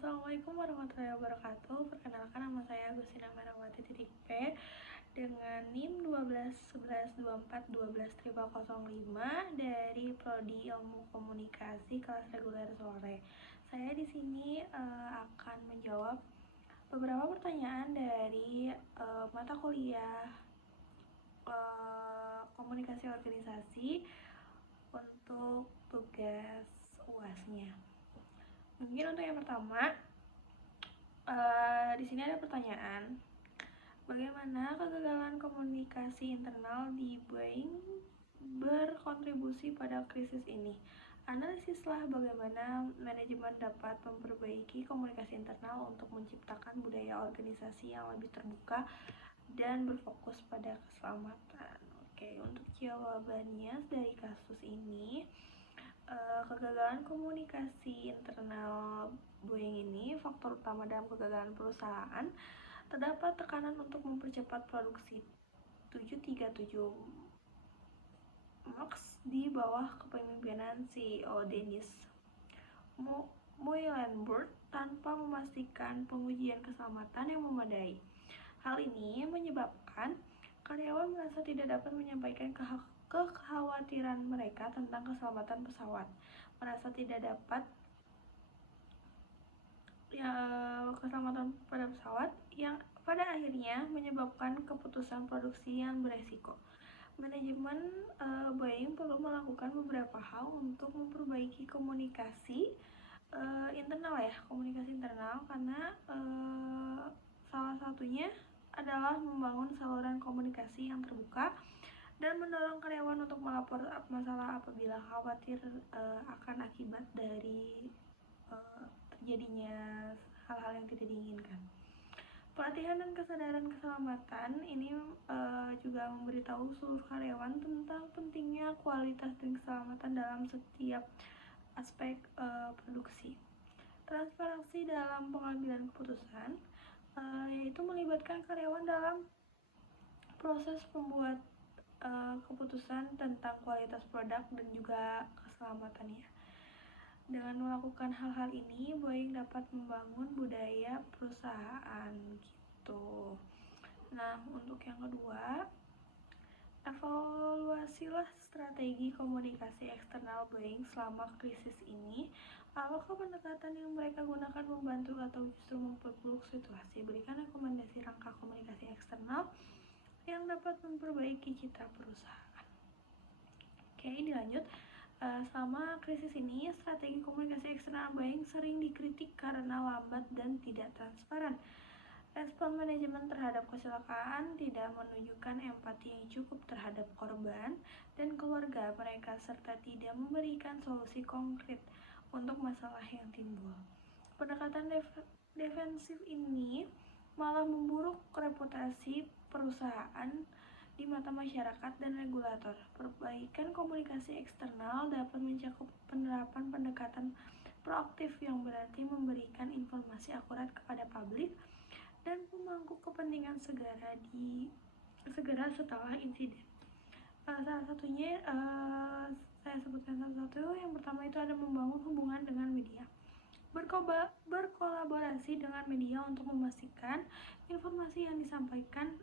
Assalamualaikum warahmatullahi wabarakatuh. Perkenalkan, nama saya Agustina Merawati P dengan NIM 1211241205 dari Prodi Ilmu Komunikasi kelas reguler sore. Saya di sini akan menjawab beberapa pertanyaan dari mata kuliah komunikasi organisasi untuk tugas UAS-nya. Mungkin untuk yang pertama, di sini ada pertanyaan, bagaimana kegagalan komunikasi internal di Boeing berkontribusi pada krisis ini? Analisislah bagaimana manajemen dapat memperbaiki komunikasi internal untuk menciptakan budaya organisasi yang lebih terbuka dan berfokus pada keselamatan. Oke, untuk jawabannya dari kasus ini, kegagalan komunikasi internal Boeing ini faktor utama dalam kegagalan perusahaan. Terdapat tekanan untuk mempercepat produksi 737 MAX di bawah kepemimpinan CEO Dennis Muilenburg tanpa memastikan pengujian keselamatan yang memadai. Hal ini menyebabkan karyawan merasa tidak dapat menyampaikan kekhawatiran mereka tentang keselamatan pesawat, merasa tidak dapat keselamatan pada pesawat, yang pada akhirnya menyebabkan keputusan produksi yang beresiko. Manajemen Boeing perlu melakukan beberapa hal untuk memperbaiki komunikasi internal karena salah satunya adalah membangun saluran komunikasi yang terbuka dan mendorong karyawan untuk melapor masalah apabila khawatir akan akibat dari terjadinya hal-hal yang tidak diinginkan. Pelatihan dan kesadaran keselamatan ini juga memberitahu seluruh karyawan tentang pentingnya kualitas dan keselamatan dalam setiap aspek produksi. Transparansi dalam pengambilan keputusan, yaitu melibatkan karyawan dalam proses pembuat keputusan tentang kualitas produk dan juga keselamatannya. Dengan melakukan hal-hal ini, Boeing dapat membangun budaya perusahaan gitu. Nah, untuk yang kedua, evaluasilah strategi komunikasi eksternal Boeing selama krisis ini. Apakah pendekatan yang mereka gunakan membantu atau justru memperburuk situasi? Berikan rekomendasi rangka komunikasi eksternal yang dapat memperbaiki citra perusahaan. Oke, dilanjut. Selama krisis ini, strategi komunikasi eksternal Boeing sering dikritik karena lambat dan tidak transparan. Respon manajemen terhadap kecelakaan tidak menunjukkan empati yang cukup terhadap korban dan keluarga mereka, serta tidak memberikan solusi konkret untuk masalah yang timbul. Pendekatan defensif ini malah memburuk reputasi perusahaan di mata masyarakat dan regulator. Perbaikan komunikasi eksternal dapat mencakup penerapan pendekatan proaktif yang berarti memberikan informasi akurat kepada publik dan pemangku kepentingan segera setelah insiden. Salah satunya saya sebutkan satu-satu. Yang pertama itu ada membangun hubungan dengan media. Berkolaborasi dengan media untuk memastikan informasi yang disampaikan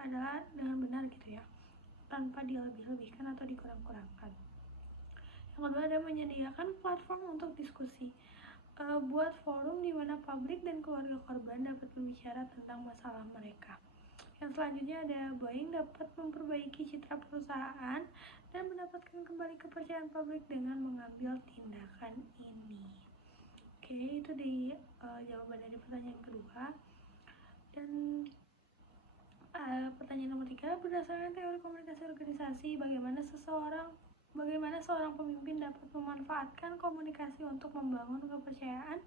adalah dengan benar gitu ya, tanpa dilebih-lebihkan atau dikurang-kurangkan. Yang kedua ada menyediakan platform untuk diskusi. Buat forum di mana publik dan keluarga korban dapat berbicara tentang masalah mereka. Yang selanjutnya ada Boeing dapat memperbaiki citra perusahaan dan mendapatkan kembali kepercayaan publik dengan mengambil tindakan ini. Oke, itu di jawaban dari pertanyaan kedua. Dan pertanyaan nomor 3, berdasarkan teori komunikasi organisasi, bagaimana seorang pemimpin dapat memanfaatkan komunikasi untuk membangun kepercayaan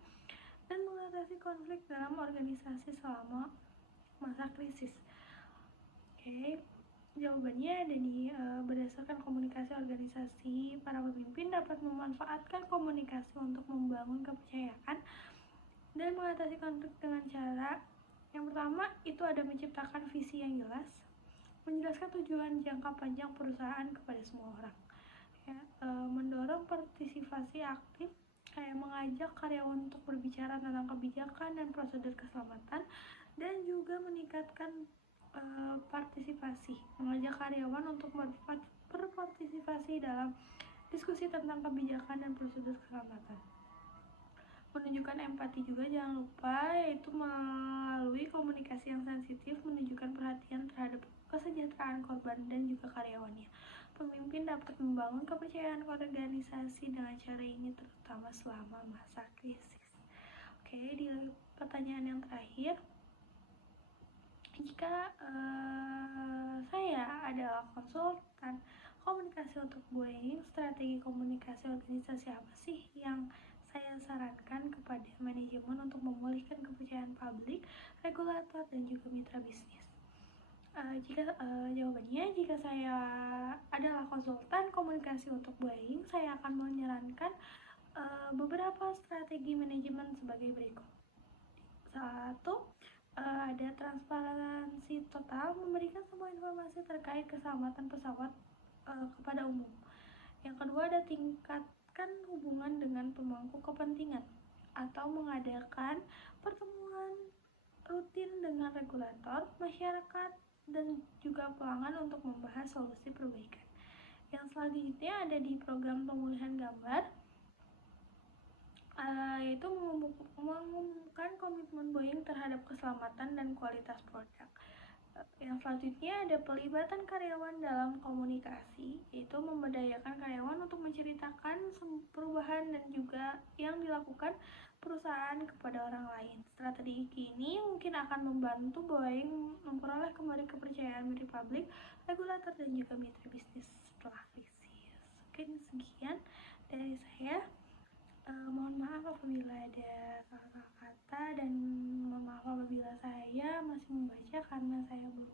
dan mengatasi konflik dalam organisasi selama masa krisis. Oke, jawabannya ada di berdasarkan komunikasi organisasi, para pemimpin dapat memanfaatkan komunikasi untuk membangun kepercayaan dan mengatasi konflik dengan cara yang pertama itu ada menciptakan visi yang jelas, menjelaskan tujuan jangka panjang perusahaan kepada semua orang, ya, mendorong partisipasi aktif kayak mengajak karyawan untuk berbicara tentang kebijakan dan prosedur keselamatan, dan juga meningkatkan partisipasi, mengajak karyawan untuk berpartisipasi dalam diskusi tentang kebijakan dan prosedur keselamatan. Menunjukkan empati juga jangan lupa, yaitu melalui komunikasi yang sensitif, menunjukkan perhatian terhadap kesejahteraan korban dan juga karyawannya. Pemimpin dapat membangun kepercayaan organisasi dengan cara ini, terutama selama masa krisis. Oke, di pertanyaan yang terakhir, jika saya adalah konsultan komunikasi untuk Boeing, strategi komunikasi organisasi apa sih yang saya sarankan kepada manajemen untuk memulihkan kepercayaan publik, regulator, dan juga mitra bisnis? Jawabannya, jika saya adalah konsultan komunikasi untuk Boeing, saya akan menyarankan beberapa strategi manajemen sebagai berikut. Satu, ada transparansi total, memberikan semua informasi terkait keselamatan pesawat kepada umum. Yang kedua, ada tingkatkan hubungan dengan pemangku kepentingan atau mengadakan pertemuan rutin dengan regulator, masyarakat, dan juga pelanggan untuk membahas solusi perbaikan. Yang selanjutnya ada di program pemulihan gambar, yaitu mengumumkan komitmen Boeing terhadap keselamatan dan kualitas produk. Yang selanjutnya ada pelibatan karyawan dalam komunikasi, yaitu memberdayakan karyawan untuk menceritakan perubahan dan juga yang dilakukan perusahaan kepada orang lain. Strategi ini mungkin akan membantu Boeing memperoleh kembali kepercayaan dari publik, regulator, dan juga mitra bisnis setelah krisis. Mungkin sekian dari saya. Mohon maaf apabila ada salah kata, dan mohon maaf apabila saya masih membaca karena saya belum